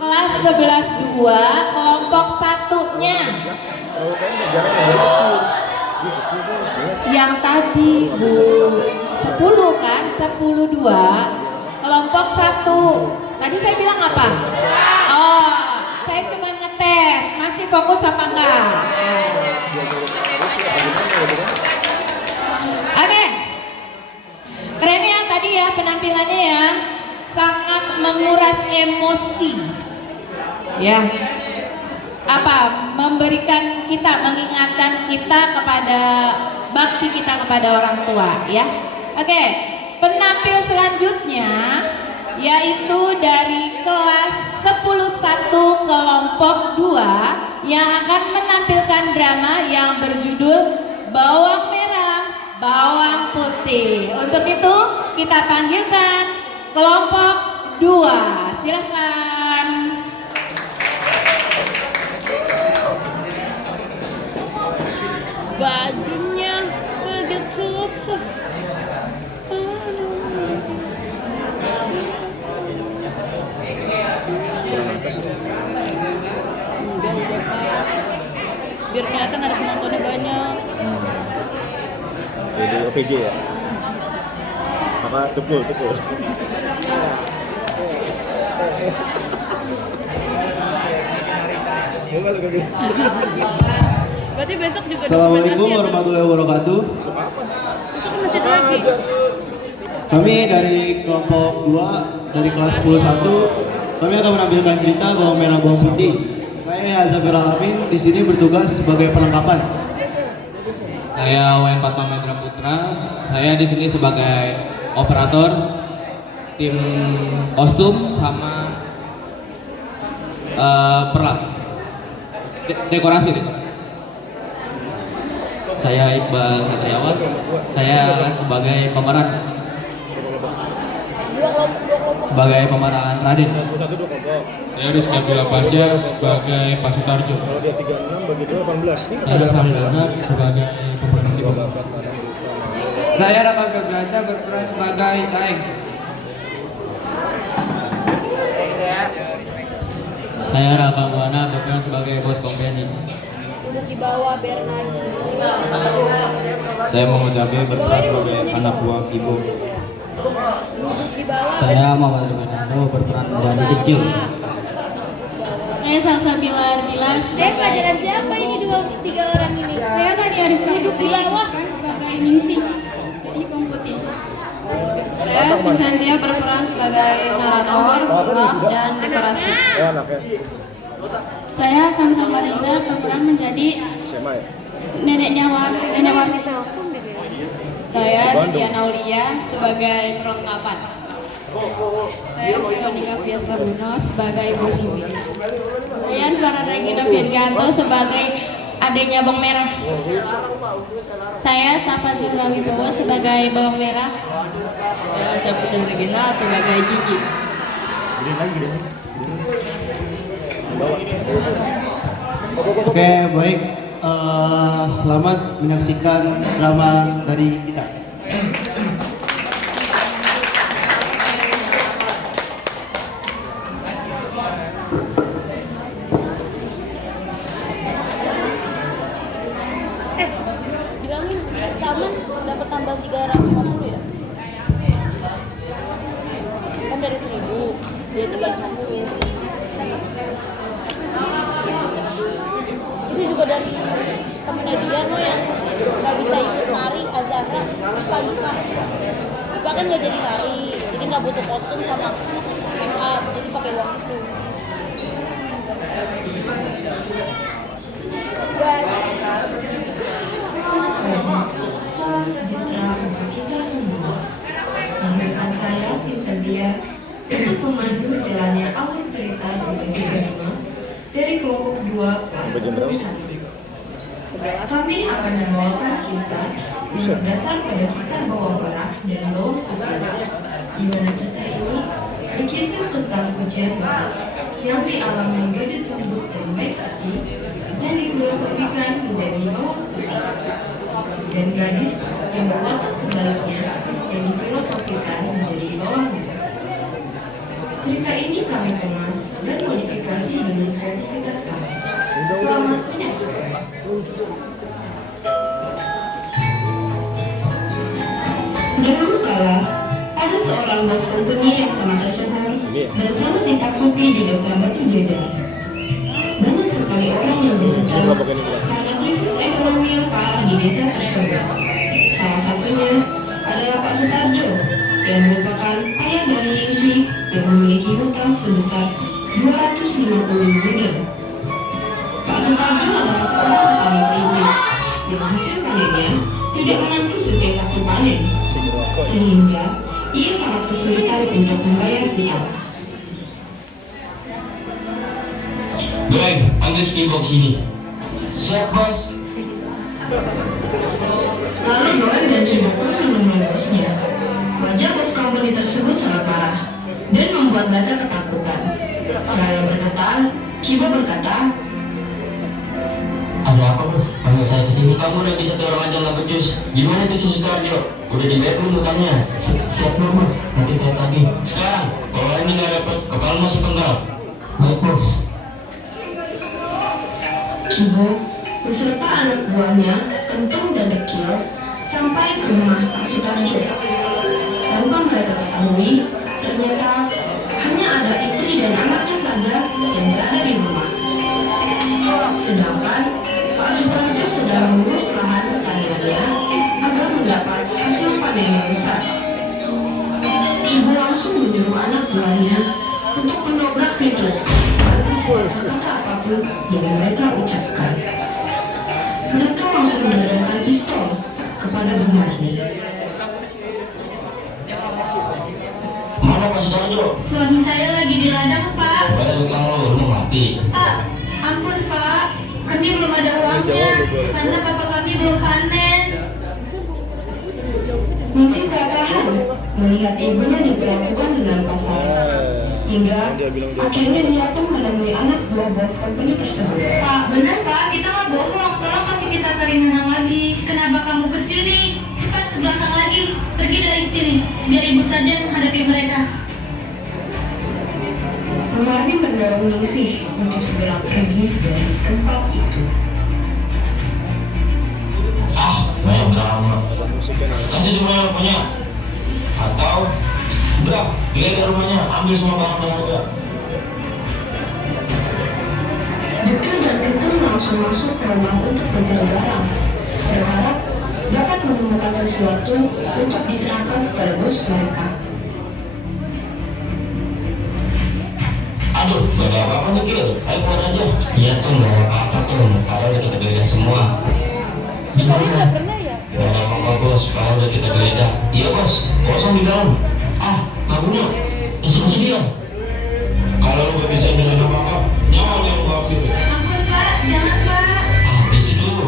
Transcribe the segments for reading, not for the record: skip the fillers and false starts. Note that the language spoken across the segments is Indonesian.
kelas 11-2 kelompok satunya. Yang tadi Bu 10 kan, 10-2 kelompok 1. Tadi saya bilang apa? Oh, saya cuma ngetes, masih fokus apa enggak? Oke. Keren ya tadi ya penampilannya ya. Sangat menguras emosi. Ya. Apa? Memberikan kita, mengingatkan kita kepada bakti kita kepada orang tua ya. Oke. Penampil selanjutnya yaitu dari kelas 10-1 kelompok 2 yang akan menampilkan drama yang berjudul Bawang Merah, Bawang Putih. Untuk itu kita panggilkan kelompok 2. Silakan. Bajunya begitu lusuh. Biar kelihatan ada penontonnya banyak. Jadi OVJ ya? Apa tukul? Berarti besok juga Assalamualaikum warahmatullahi wabarakatuh. besok masih lagi. Kami dari kelompok 2 dari kelas 10-1 kami akan menampilkan cerita Bawang Merah Bawang Putih. Saya Zafir Alamin di sini bertugas sebagai perlengkapan. Saya Wayan Fatma Mendra Putra. Saya di sini sebagai operator tim kostum sama perlap dekorasi. Saya Iqbal Satyawan. Saya sebagai pemeran Raden. Saya Rizky Abdullah Pasya sebagai Pak Sutarjo. Kalau dia 36 bagi 2 18. Saya Fahri Donat sebagai pemeran tim. Saya Rafa Febraca berperan sebagai Taeng. Saya Rafa Buana berperan sebagai bos company. Udah dibawa Bernardi. Saya Muhammad Rabi berperan sebagai anak buah ibu. Saya Muhammad Fernando berperan menjadi kecil. Saya Salsabila Ardila Pelajaran sebagai siapa ini 2-3 orang ini? saya tadi Ariska Putri sebagai Ningsih jadi Bawang Putih. Saya Vincentia berperan sebagai narator, pelap, dan dekorasi. Saya Kansa Mariza berperan menjadi SMA ya? nenek Warni. Saya Diana Aulia sebagai perlengkapan. Saya Veronica Fiesta Bruno sebagai Ibu Simi. Saya Farah Regina Virganto sebagai adiknya Bawang Merah. Saya Safa Zihra Wibowo sebagai Bawang Merah. Saya Saputra Regina sebagai Gigi. Oke, baik. Selamat menyaksikan drama dari kita. Bilangin Salman dapat tambah 350 ya? Kan dari 1000 dia 350. Itu juga dari temennya dia no yang nggak bisa ikut nari Azahra. Ipa kan nggak jadi nari, jadi nggak butuh kostum sama make up, jadi pakai uang itu. Salam sejahtera untuk kita semua. Izinkan saya, Vincentia, untuk memandu jalannya alur cerita divisi kelima dari kelompok 2 kelas 1. Kami akan membawakan cerita yang berdasar pada kisah Bawang Merah dan Bawang Putih, di mana kisah ini berkisah tentang kejadian yang dialami gadis lembut dan baik hati yang difilosofikan menjadi bawang putih, dan gadis yang berwatak sebaliknya yang difilosofikan menjadi bawang merah. Cerita ini kami kemas dan modifikasi dengan kreativitas kami. Selamat menyaksikan. Dahulu kala, ada seorang bos company yang sangat tersohor dan sangat ditakuti di desa Batu Jajar. Banyak sekali orang yang bergetar karena krisis ekonomi yang parah di desa tersebut. Salah satunya adalah Pak Sutarjo yang merupakan ayah dari Ningsih yang memiliki hutang sebesar 250 miliar. Pak Sutarjo adalah seorang petani perintis yang hasil panennya tidak menentu setiap waktu panen, sehingga ia sangat kesulitan untuk membayar hutang. Baik, ambil skibok sini. Siap, bos. Lalu Noel dan Kibo pun menemui bosnya. Wajah bos company tersebut sangat marah dan membuat mereka ketakutan. Seraya bergetar, Kibo berkata, Ada apa, bos? Panggil saya ke sini. Kamu udah bisa orang aja lah, becus. Gimana tuh si Sutarjo? Udah dibayar belum hutangnya? Siap, bos. Nanti saya tagih. Sekarang, kalau ini nggak dapat, kepala masih penggal. Baik, bos. Kibo beserta anak buahnya, Kentung dan Dekil, sampai ke rumah Pak Sutarjo. Tanpa mereka ketahui, ternyata hanya ada istri dan anaknya saja yang berada di rumah. Sedangkan Pak Sutarjo sedang mengurus lahan pertaniannya agar mendapat hasil panen yang besar. Kibo langsung menyuruh anak buahnya untuk mendobrak pintu tanpa kata apapun yang mereka ucapkan. Mereka langsung menodongkan pistol kepada Benarni. Mana Pak Sutarjo? Suami saya lagi di ladang, Pak. Bayar hutang lu mati. Pak, ampun Pak, kami belum ada uangnya karena bapak kami belum panen. Ningsih tak tahan melihat ibunya diperlakukan dengan kasar. Hingga akhirnya dia pun menemui anak buah bos company tersebut. Pak, benar Pak, kita nggak bohong. Tolong kasih kita keringanan lagi. Kenapa kamu kesini? Cepat ke belakang lagi. Pergi dari sini. Biar ibu saja yang menghadapi mereka. Benarni mendorong Ningsih untuk segera pergi dari tempat itu. Banyak drama. Kasih semua yang punya. Atau udah, lihat ke rumahnya, ambil semua barang-barangnya. Dekil dan Kentung langsung masuk ke rumah untuk mencari barang, berharap dapat menemukan sesuatu untuk diserahkan kepada bos mereka. Aduh, gak ada apa-apa tuh Kil. Ayo keluar aja. Iya tuh, gak ada apa-apa tuh. Padahal udah kita geledah semua. Gimana? Gak ada apa-apa bos, padahal udah kita geledah. Iya bos, kosong di dalam. Gak punya. Isi dia. Kalau lu gak bisa nyari apa-apa, jangan yang gua ambil. Ampun Pak, jangan Pak. Isi dulu.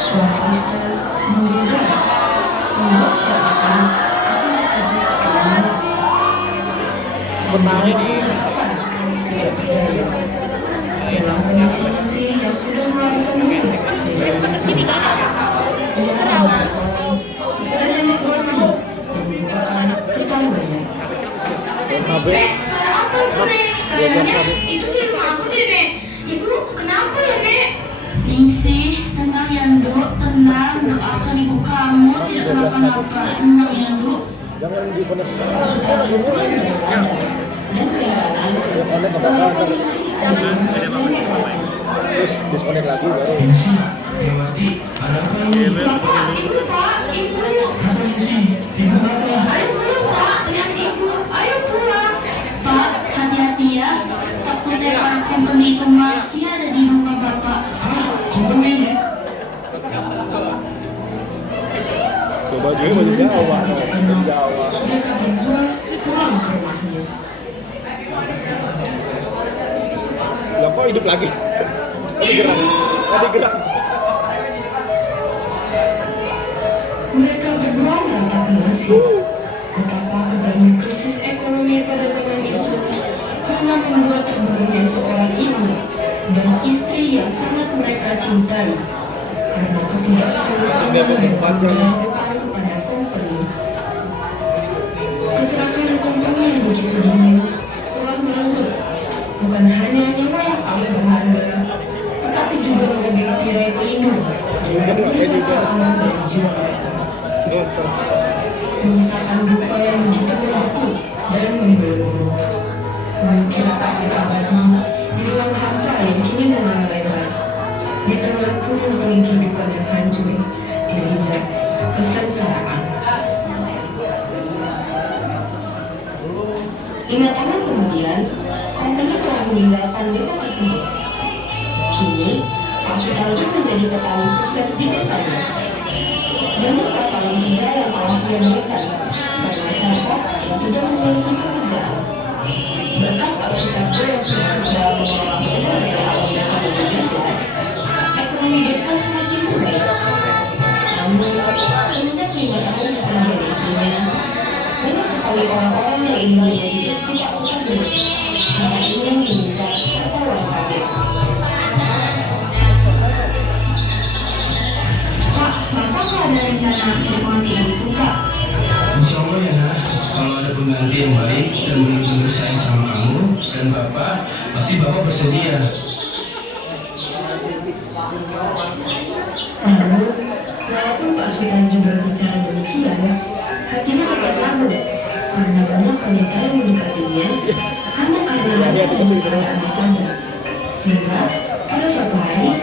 Suara pistol menggelegar, membuat siapapun akan terkejut jika mendengar. Tidak berdaya. Dalam kondisi Ningsih yang sudah melarikan diri dari rumah, ia berpaling kepada nenek Rohani yang merupakan tetangganya. Suara apa itu Nek? Kayaknya itu di rumah aku deh Nek. Ibu, kenapa ya Nek? Ningsih, tenang Yandu, tenang. Doakan ibu kamu tidak kenapa-napa. Tenang Yandu. Jangan dipenas-penas. Sutarjo pun tidak ada dan keheranan melihat Ningsih ada di rumah nenek Rohani. Terus disconnect lagi baru. Isi, Dewarti, ada apa ini? Bapak, ibu Pak, ibu. Apa Isi? Ibu apa? Ayo pulang Pak, lihat ibu. Ayo pulang. Pak, hati-hati ya. Takutnya para company itu masih ada di rumah Bapak. Company? Tuh bajunya baju Jawa. Baju Jawa. Mereka berdua pulang ke rumahnya. Lah kok hidup lagi? Tadi gerak. Tadi gerak. Mereka berdua meratapi nasib. Betapa kejamnya krisis ekonomi pada zaman itu hanya membuat terbunuhnya seorang ibu dan istri yang sangat mereka cintai karena ketidaksanggupan membayar hutang kepada company. Keserakahan menyisakan duka yang begitu membeku dan membelenggu. Mungkin akan abadi di ruang hampa yang kini mengalir lebar. Di tengah puing-puing kehidupan yang hancur, dilindas kesengsaraan. 5 tahun kemudian, Kompeni telah meninggalkan desa tersebut. Kini, Pak Sutarjo menjadi petani sukses di desanya. Banyak lapangan kerja yang telah dia berikan pada masyarakat yang tidak memiliki pekerjaan. Berkat Pak Sutarjo yang sukses dalam mengelola sumber daya alam desa berjajar, ekonomi desa semakin membaik. Namun, semenjak 5 tahun kepergian istrinya, banyak sekali orang-orang yang ingin menjadi istri Pak Sutarjo karena ingin mengincar harta warisannya. Pak, Bapak nggak ada rencana untuk mengganti ibu, Pak? Insya Allah ya nak, kalau ada pengganti yang baik dan benar-benar sayang sama kamu dan Bapak, pasti Bapak bersedia. Namun, walaupun Pak Sutarjo berbicara demikian, hatinya tidak ragu karena banyak wanita yang mendekatinya hanya karena harta dan kekayaan saja. Hingga pada suatu hari,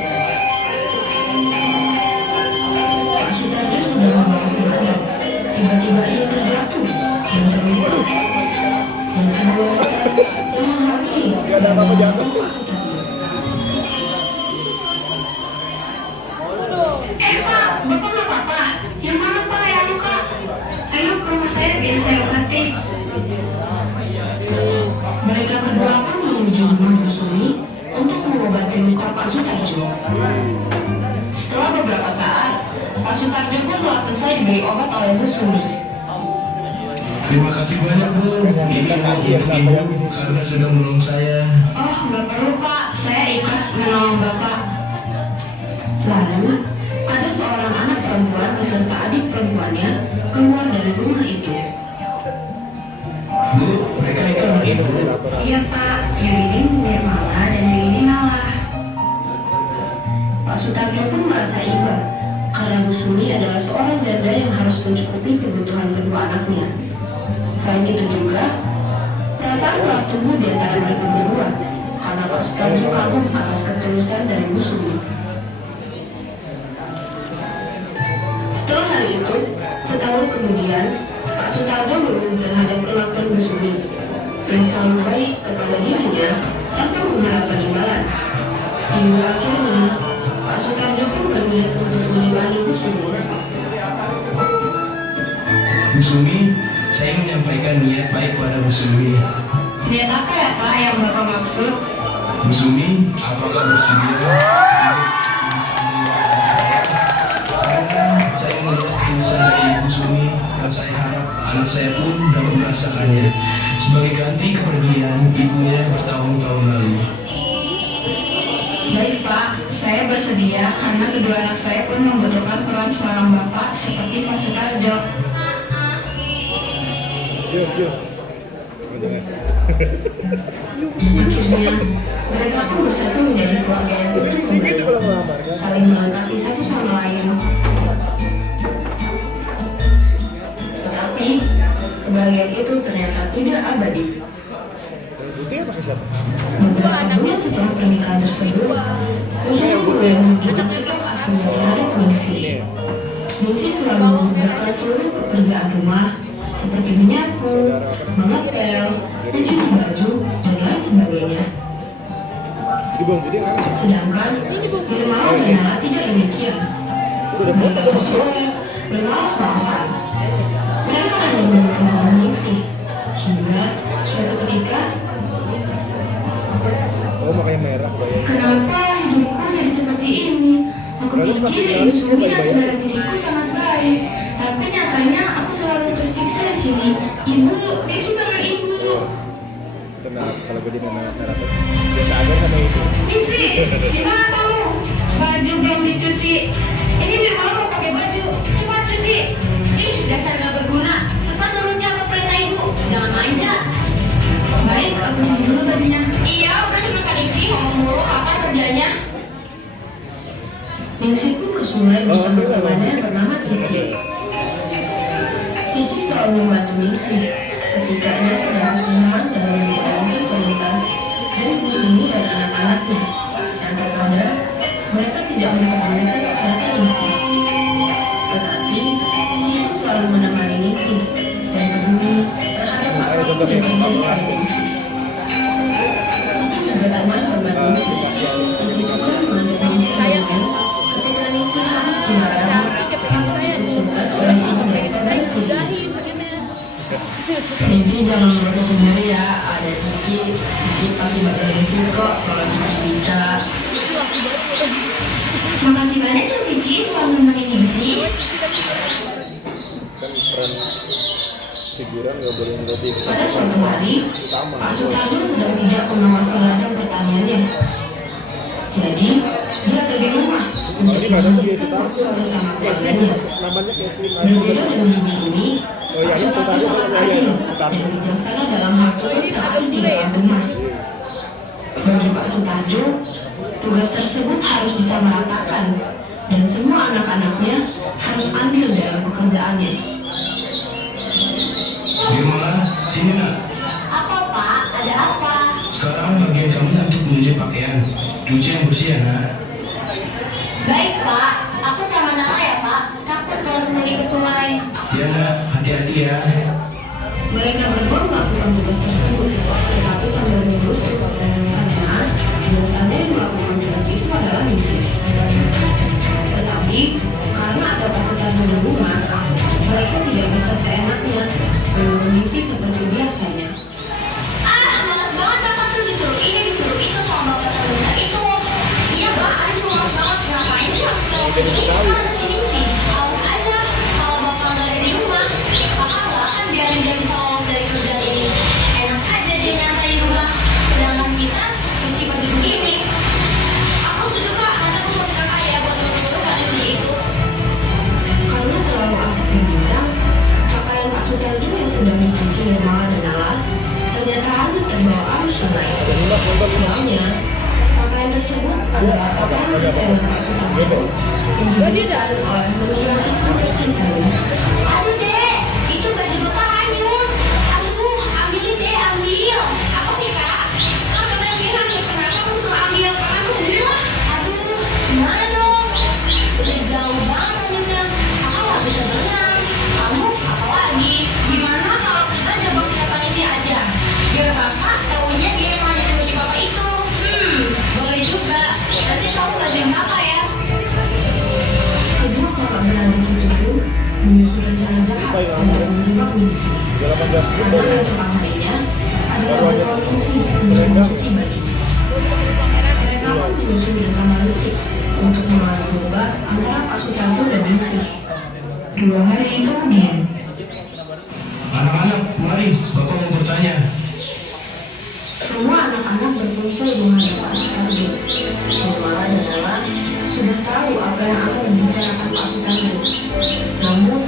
Pak Sutarjo sedang merasa ladang. Tiba-tiba ia terjatuh dan terluka. Dan kedua wanita yang menghampiri Pak Sutarjo. Pak, Bapak nggak apa-apa? Yang mana Pak yang luka? Ayo ke rumah saya biar saya obati. Mereka berdua pun menuju rumah Bu Sumi untuk mengobati luka Pak Sutarjo. Setelah beberapa saat, Pak Sutarjo pun telah selesai diberi obat oleh Bu Sumi. Terima kasih banyak Bu, ini untuk Ibu karena sudah menolong saya. Oh, nggak perlu Pak, saya ikhlas menolong Bapak. Lalu, ada seorang anak perempuan beserta adik perempuannya keluar dari rumah itu. Bu, mereka itu anak Ibu. Iya Pak, yang ini Nirmala dan yang ini Nala. Pak Sutarjo pun merasa iba karena Bu Sumi adalah seorang janda yang harus mencukupi kebutuhan kedua anaknya. Selain itu juga, perasaan telah tumbuh di antara mereka berdua karena Pak Sutarjo kagum atas ketulusan dari Bu Sumi. Setelah hari itu, setahun kemudian, Pak Sutarjo mengeluh terhadap perlakuan Bu Sumi yang selalu baik kepada dirinya tanpa mengharapkan imbalan. Hingga akhirnya, Pak Sutarjo pun berniat untuk menyimpan Bu Sumi. Bu Sumi, saya menyampaikan niat baik pada Bu Sumi. Niat apa ya Pak yang Bapak maksud? Bu Sumi, apakah bersedia? Saya melihat tulisan dari Ibu Sumi dan saya harap anak saya pun dapat merasakannya sebagai ganti kepergian ibunya bertahun-tahun lalu. Baik Pak, saya bersedia karena kedua anak saya pun membutuhkan peran seorang bapak seperti Pak Sutarjo. Akhirnya, mereka pun bersatu menjadi keluarga yang utuh kembali, saling melengkapi satu sama lain. Tetapi, kebahagiaan itu ternyata tidak abadi. Beberapa bulan setelah pernikahan tersebut, Bu Sumi mulai menunjukkan sikap aslinya terhadap Ningsih. Ningsih selalu mengerjakan seluruh pekerjaan rumah seperti menyapu, mengepel, mencuci baju, dan lain sebagainya. Sedangkan Nirmala dan Nala tidak demikian. Mereka bersuara, bermalas-malasan. Mereka hanya menunggu Ningsih. Hingga suatu ketika, kenapa hidupku jadi seperti ini? Aku pikir Ibu Sumi yang saudara diriku sangat baik, tapi nyatanya aku selalu tersiksa di sini. Ibu, Ningsih bangun Ibu. Tenang, kalau gue jadi anak merah tuh biasa aja sama itu. Ningsih, gimana kamu? Baju belum dicuci. Ini di mana mau pakai baju? Cepat cuci. Ih, dasar gak berguna. Cepat turunnya ke perintah ibu. Jangan manja. Baik, aku cuci dulu bajunya. Iya, udah juga kan Ningsih ngomong mulu kapan kerjanya. Ningsih pun ke sungai bersama temannya bernama Cici. Cici selalu membantu Ningsih ketika ia sedang kesulitan dalam menjalani pernikahan dari Bu Sumi dan anak-anaknya, yang terkadang mereka tidak memperdulikan kesehatan Ningsih. Tetapi Cici selalu menemani Ningsih dan peduli terhadap apapun yang terjadi pada Ningsih. Cici juga tak main membantu Ningsih. Cici selalu mengajak Ningsih bermain ketika Ningsih harus dimarahi atau dikucilkan oleh ibu dan saudara tirinya. Ningsih jangan merasa sendiri ya, ada Cici. Cici pasti bantu Ningsih kok kalau Cici bisa. Makasih banyak ya Cici selalu nemenin Ningsih. Kan peran figuran nggak boleh lebih Pada suatu hari, Pak Sutarjo sedang tidak mengawasi ladang pertaniannya. Jadi, dia ada di rumah untuk ini badan tuh biasa menghabiskan waktu tahu bersama Kevin, keluarganya. namanya Kevin. Berbeda dengan Ibu Sumi, Oh iya, Pak Sutarjo Sutarjo, sangat iya, adil Sutarjo. dan bijaksana dalam hal tugas saat di dalam rumah. Bagi Pak Sutarjo, tugas tersebut harus bisa meratakan dan semua anak-anaknya harus andil dalam pekerjaannya. Gimana? Sini nak. Apa Pak? Ada apa? Sekarang bagian kamu untuk mencuci pakaian. Cuci yang bersih ya nak. Baik Pak, aku sama Nala ya Pak. Takut kalau sendiri ke sungai. Ya nak, hati-hati ya. Mereka berdua melakukan tugas tersebut, tetapi sambil menyebut karena biasanya yang melakukan tugas itu adalah Ningsih. Tetapi karena ada Pak Sutarjo di rumah, mereka tidak bisa seenaknya menunggu Ningsih seperti biasanya. Malas banget Bapak tuh disuruh ini, disuruh itu sama Bapak sama Bunda itu. Iya Pak, ada cuma malas banget. Ngapain sih harus tahu begini? Mana sih Ningsih? Awas aja, kalau Bapak nggak ada di rumah, Bapak nggak akan biarin dia bisa lolos dari kerjaan ini. Enak aja dia nyantai di rumah, sedangkan kita cuci baju begini. Aku setuju Kak, nanti aku mau kakak ya buat urus-urusan di sini itu. Karena terlalu asik berbincang, pakaian Pak Sutarjo yang sedang dicuci Nirmala dan Nala ternyata hanyut terbawa arus sungai. Soalnya, pakaian tersebut adalah pakaian kesayangan Pak Sutarjo yang juga didapat oleh mendiang istri tercintanya. Aduh Dek, itu baju Bapak hanyut. Aduh, ambilin Dek, ambil. Apa sih Kak? Kan Bapak yang hanyut, kenapa aku suruh ambil? Karena aku sendiri lah. Aduh, gimana dong? Udah jauh banget hanyutnya. Kakak nggak bisa berenang. Kamu apa lagi? Gimana kalau kita jebak si Tapanisi aja? Biar Bapak taunya dia yang hanyutin baju Bapak itu. Boleh juga. Nanti kamu baju Bapak ya. Kedua kakak beradik itu pun menyusun rencana jahat untuk menjebak Ningsih. Karena keesokan harinya adalah jadwal Ningsih untuk mencuci baju. Mereka pun menyusun rencana licik untuk mengadu domba antara Pak Sutarjo dan Ningsih. 2 hari kemudian, Anak-anak, mari. Bapak mau bertanya. semua anak-anak berkumpul menghadap Pak Sutarjo. Nirmala dan Nala sudah tahu apa yang akan dibicarakan Pak Sutarjo. Namun,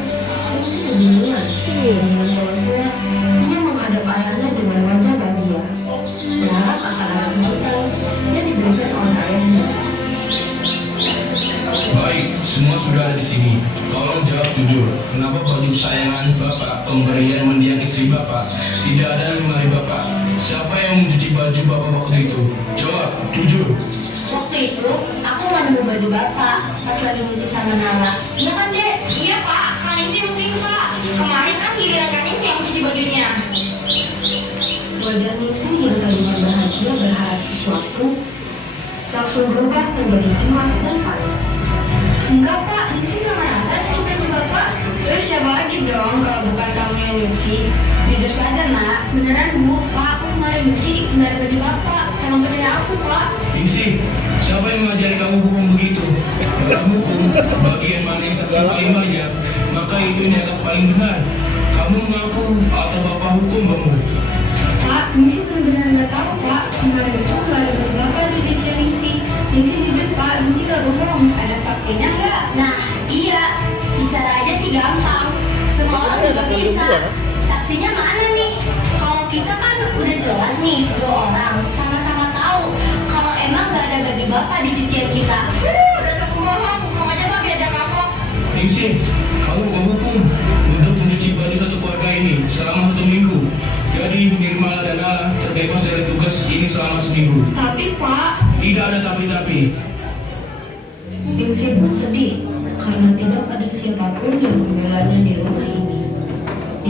Ningsih kebingungan. Dengan polosnya, dia menghadap ayahnya dengan wajah bahagia, berharap akan ada kejutan yang diberikan oleh ayahnya. Baik, semua sudah ada di sini. Tolong jawab jujur. Kenapa baju kesayangan Bapak, pemberian mendiang istri Bapak, tidak ada di lemari Bapak? Siapa yang mencuci baju Bapak waktu itu? Jawab, jujur. Waktu itu, aku ngambil baju Bapak pas lagi nyuci sama Nala. Iya kan, Dek? Iya, Pak. Kanisi mungkin, Pak. Kemarin kan giliran Kanisi yang cuci bajunya. Wajah Ningsih yang tadinya bahagia berharap sesuatu langsung berubah menjadi cemas dan panik. Enggak, Pak. Ningsih nggak ngerasa nyuci baju Bapak. Terus siapa lagi dong kalau bukan kamu yang nyuci? Jujur saja, Nak. Beneran, Bu. Pak, aku kemarin nyuci dari baju Bapak. Tolong percaya aku, Pak. Ningsih, siapa yang mengajari kamu hukum begitu? Dalam hukum, bagian mana yang saksi paling banyak, maka itu yang dianggap paling benar. Kamu mengaku atau Bapak hukum kamu? Pak, Ningsih benar-benar nggak tahu, Pak. Kemarin itu nggak ada baju Bapak di cucian Ningsih. Ningsih jujur, Pak. Ningsih nggak bohong. Ada saksinya nggak? Nah, iya. Bicara aja sih gampang. Semua orang juga bisa. Saksinya mana nih? Kalau kita kan udah jelas nih, 2 orang sama-sama tahu kalau emang nggak ada baju Bapak di cucian kita. Udah sepuluh orang, hukum aja Pak biar ada kapok. Ningsih, kamu berhukum untuk mencuci baju satu keluarga ini selama 1 minggu. Jadi Nirmala dan Ala terbebas dari tugas ini selama seminggu. Tapi Pak, Tidak ada tapi-tapi. Ningsih pun sedih karena tidak ada siapapun yang membelanya di rumah ini.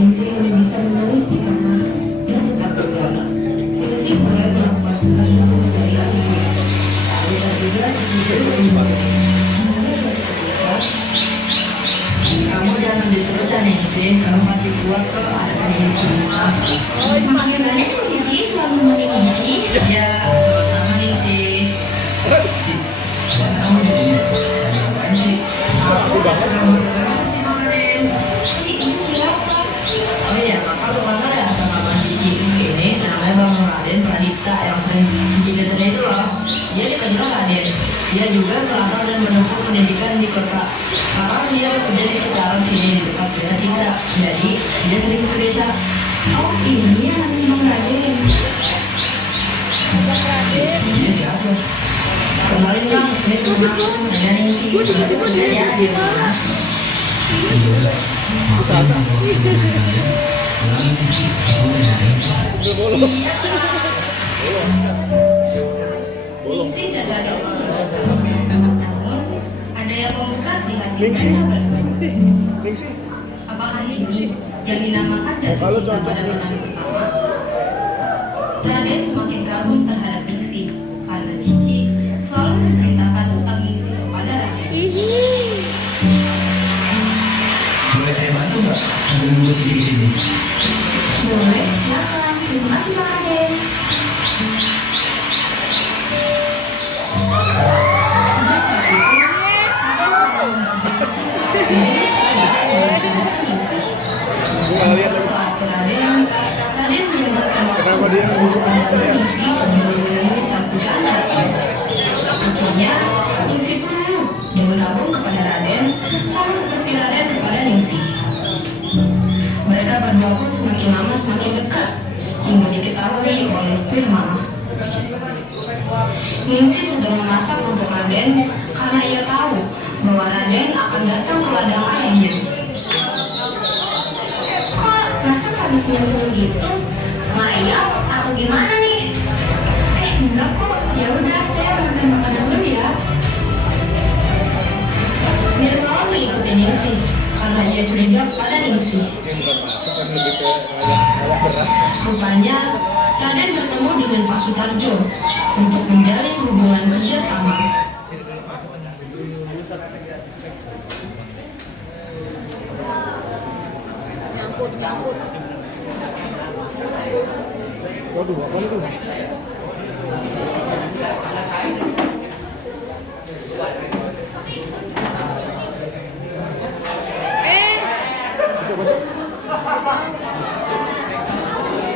Ningsih hanya bisa menangis di kamar dan tetap bergala. Ningsih mulai melakukan tugas rumah dari ayahnya. Dan juga cici Kamu jangan sedih terus ya Ningsih, kamu masih kuat kok, ada kami di sini. Makasih banyak ya Cici selalu nemenin Ningsih. Ya, sama-sama Ningsih. Cik, kamu di sini. Sambil ngapain Cik? Aku sedang bertemu si Marin. Ci, itu siapa? Oh iya, kakak lupa ya sama Bang Cici. Ini namanya Bang Raden Pradipta yang sering Cici cerita itu loh. Dia di Majalah Raden. Dia juga merantau dan menempuh pendidikan di kota. Sekarang dia bekerja di sekitaran sini di dekat desa kita. Jadi dia sering ke desa. Oh ini anak Bang Raden. Dia siapa? Kemarin Bang, ini temen aku. Ada Ningsih. Dia tuh kerja ya di rumah. Ningsih dan Raden. Namun ada yang membekas di hati mereka. Ningsih. Apakah ini yang dinamakan jatuh Kalau cinta cocok pada Ningsih. pandangan pertama? Raden semakin kagum terhadap Ningsih karena Cici selalu menceritakan tentang Ningsih kepada Raden. Boleh saya bantu nggak sambil nunggu Cici di sini? Boleh, silakan. Terima kasih Pak Raden. Sejak saat itu, Raden selalu membantu Ningsih menjadi Ningsih. Suatu Raden menyempatkan waktu untuk membantu Ningsih menjadi sapu janda. Akhirnya, Ningsih pun mau dan bergabung kepada Raden sama seperti Raden kepada Ningsih. Mereka berdua pun semakin lama semakin dekat hingga diketahui oleh Nirmala. Ningsih sedang memasak untuk Raden karena ia tahu bahwa Raden akan datang ke ladang ayahnya. Kok masak sambil senyum-senyum gitu? Layak atau gimana nih? Enggak kok. Ya udah, saya makan makanan dulu ya. Nirmala mengikuti Ningsih karena ia curiga pada Ningsih. Ini bukan masak kan lebih ke ngawak beras. Rupanya, Raden bertemu dengan Pak Sutarjo untuk menjalin hubungan kerjasama. Waduh, apa itu? Itu apa sih?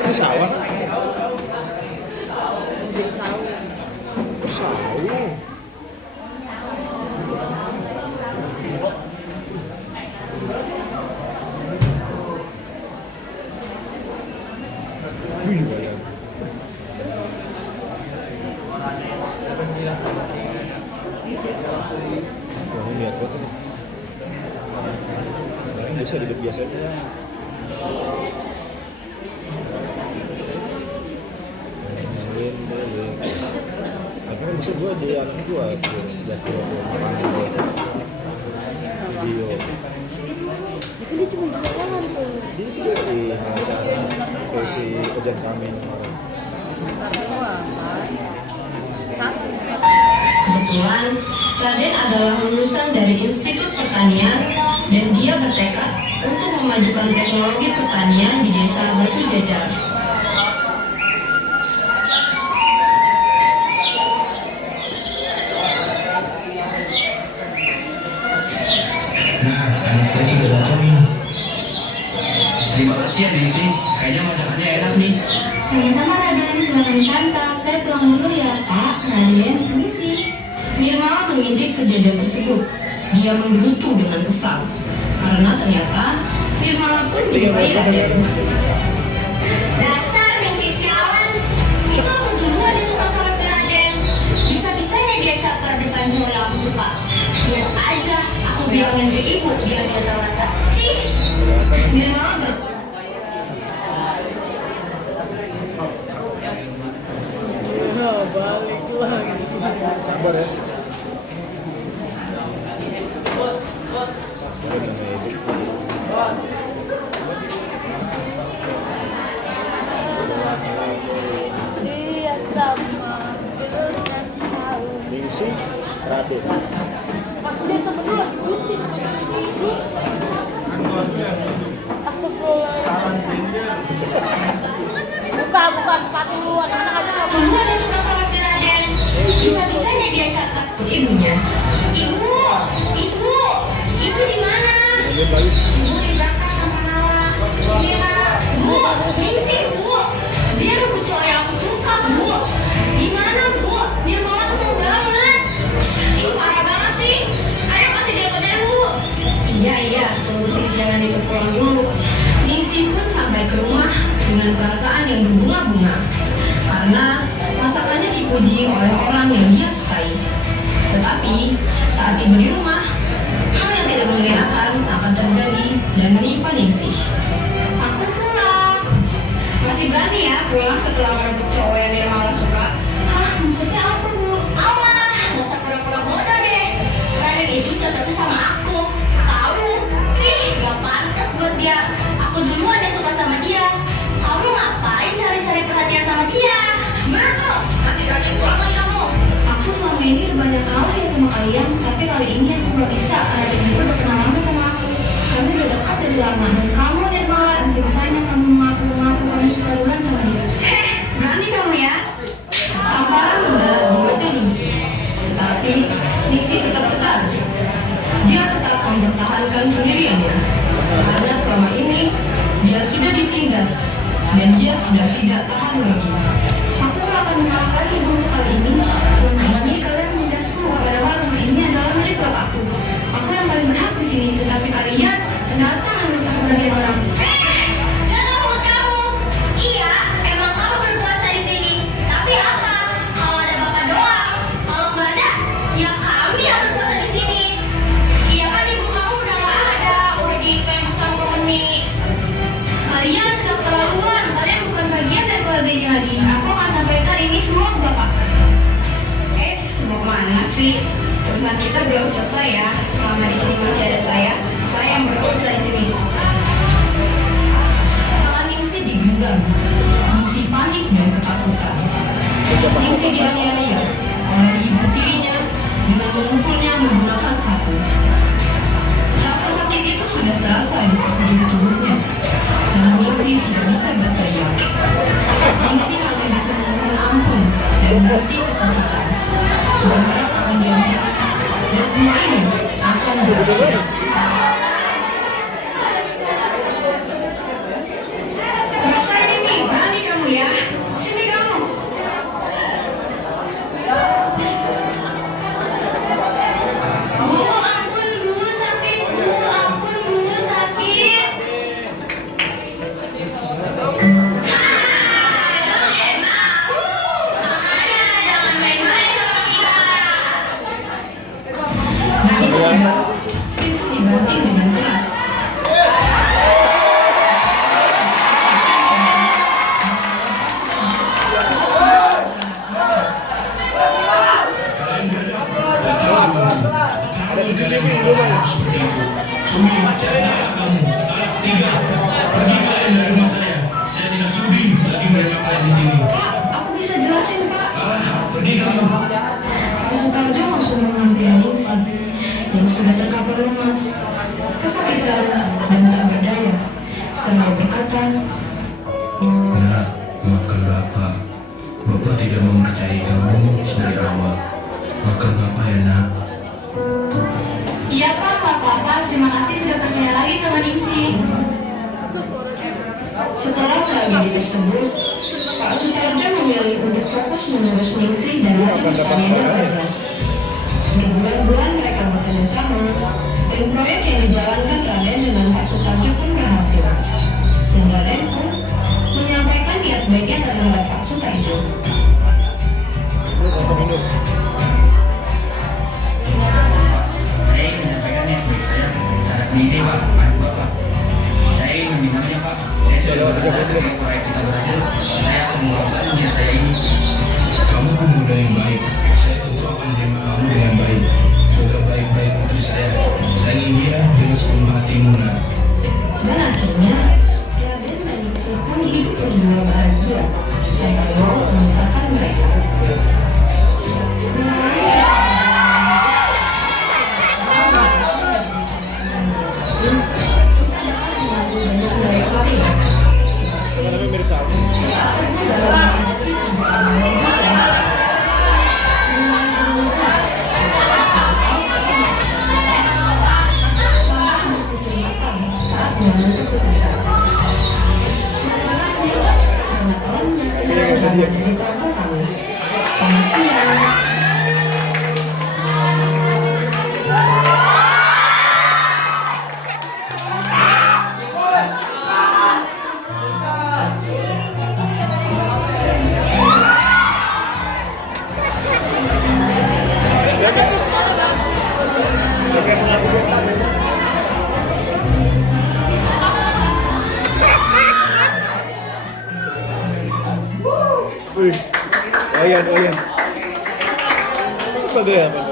Ini sawah. Sawu. Wih, banyak. Wah, ini lihat banget nih. Ini bisa hidup biasa aja. Tapi kan bisa gue di anak gue 11 kilo video. Itu dia cuma jualan tuh. Dia juga di acara si Ojan kami kemarin. Kebetulan, Raden adalah lulusan dari Institut Pertanian dan dia bertekad untuk memajukan teknologi pertanian di desa Batu Jajar. Nah, anak saya sudah datang nih. Terima kasih ya Ningsih, kayaknya masakannya enak nih. Sama-sama Raden, silakan disantap. Saya pulang dulu ya Pak. Raden, permisi. Nirmala mengintip kejadian tersebut. Dia menggerutu dengan kesal karena ternyata Nirmala pun menyukai Raden. Dasar Ningsih sialan, itu aku duluan yang suka sama si Raden. Bisa-bisanya dia caper depan cowok yang aku suka. Lihat aja, aku bilangin ke ibu dia bersama dengan tahu. Ningsih Raden. Pasti temen lu lagi putih. Astagfirullah. Buka sepatu lu, anak-anak aja sama. Ibu ada suka sama si Raden. Bisa-bisanya dia catat ke ibunya. Ibu di mana? Ibu di belakang sama Nala. Sini Nala. Bu, Ningsih Bu. Dia rebut cowok yang aku suka Bu. Gimana Bu? Dia malah kesel banget. Ih parah banget sih. Ayo kasih dia pelajaran Bu. Iya, tunggu sis jangan itu pulang dulu. Ningsih pun sampai ke rumah dengan perasaan yang berbunga-bunga karena masakannya dipuji oleh orang yang dia sukai. Tetapi saat tiba di rumah, hal yang tidak mengenakan akan terjadi dan menimpa Ningsih. Aku pulang. Masih berani ya pulang setelah merebut cowok yang dia malah suka? Hah, maksudnya apa Bu? Alah, nggak usah pura-pura bodoh deh. Kalian itu cocoknya sama aku. Tahu? Sih, nggak pantas buat dia. Aku duluan yang suka sama dia. Kamu ngapain cari-cari perhatian sama dia? Bener tuh, masih berani pulang lagi kamu. Aku selama ini udah banyak kalah ya sama kalian, tapi kali ini aku gak bisa karena dia juga udah kenal lama sama aku. Kami udah dekat dari lama dan kamu dan malah bisa-bisanya kamu mengaku kamu suka duluan sama dia. Berani kamu ya? Tamparan mendarat di wajah Ningsih, tetapi Ningsih tetap tegar. Dia tetap mempertahankan pendiriannya karena selama ini dia sudah ditindas dan dia sudah tidak tahan lagi. Aku gak akan mengalah lagi untuk kali ini. Selama ini kalian mendasku, padahal rumah ini adalah milik bapakku. Aku yang paling berhak di sini, tetapi kalian datang merusak kebahagiaan orang. Jaga mulut kamu. Iya, emang kamu berkuasa di sini. Tapi apa? Kalau ada bapak doang. Kalau nggak ada, ya kami yang berkuasa di sini. Iya kan ibu kamu udah nggak ada, udah di kampus sama Meni. Kalian sudah keterlaluan. Kalian bukan bagian dari keluarga ini lagi. Aku akan sampaikan ini semua ke bapak. Mau mana sih? Urusan kita belum selesai ya. Selama di sini masih ada saya yang berkuasa di sini. Tangan Ningsih digenggam. Ningsih panik dan ketakutan. Ningsih dianiaya oleh ibu tirinya dengan memukulnya menggunakan sapu. Rasa sakit itu sudah terasa di sekujur tubuhnya. Dan Ningsih tidak bisa berteriak. Ningsih hanya bisa memohon ampun dan berhenti kesakitan. Berharap akan diampuni dan semua ini akan berakhir. Rasain ini, berani kamu ya. Sini kamu. Bu, ampun Bu, sakit Bu, ampun Bu, sakit. Pintu dibanting dengan keras. Ada CCTV di rumah ya? Sudi saya kamu. Tiga, pergi kalian dari rumah saya. Saya tidak sudi lagi mereka kalian di sini. Pak, aku bisa jelasin Pak. Pergi kamu. Pak Sutarjo langsung mengambil Ningsih yang sudah terkapar lemas, kesakitan, dan tak berdaya, seraya berkata, Nak, maafkan Bapak. Bapak tidak mempercayai kamu dari awal. Maafkan Bapak ya nak. iya Pak, nggak apa-apa, terima kasih sudah percaya lagi sama Ningsih. Setelah tragedi tersebut, Pak Sutarjo memilih untuk fokus mengurus Ningsih dan Raden Pranida saja. Berbulan-bulan mereka bekerja sama, dan proyek yang dijalankan Raden dengan Pak Sutarjo pun berhasil. Dan Raden pun menyampaikan niat baiknya terhadap Pak Sutarjo. Saya ingin menyampaikan niat baik saya terhadap Ningsih Pak, Bapak. Saya ingin memintanya Pak. Saya sudah merasa sebagai proyek kita berhasil. Saya akan melakukan niat saya ini. Kamu pemuda yang baik. Saya tentu akan menerima kamu dengan baik. Juga baik-baik putri saya. Saya ingin dia dengan sepenuh hatimu nak. Dan akhirnya, Raden dan Ningsih pun hidup berdua bahagia sampai mau memisahkan mereka. kedatangan dari kelompok kami. Selamat siang. Wih, Oyan. Sebagai apa?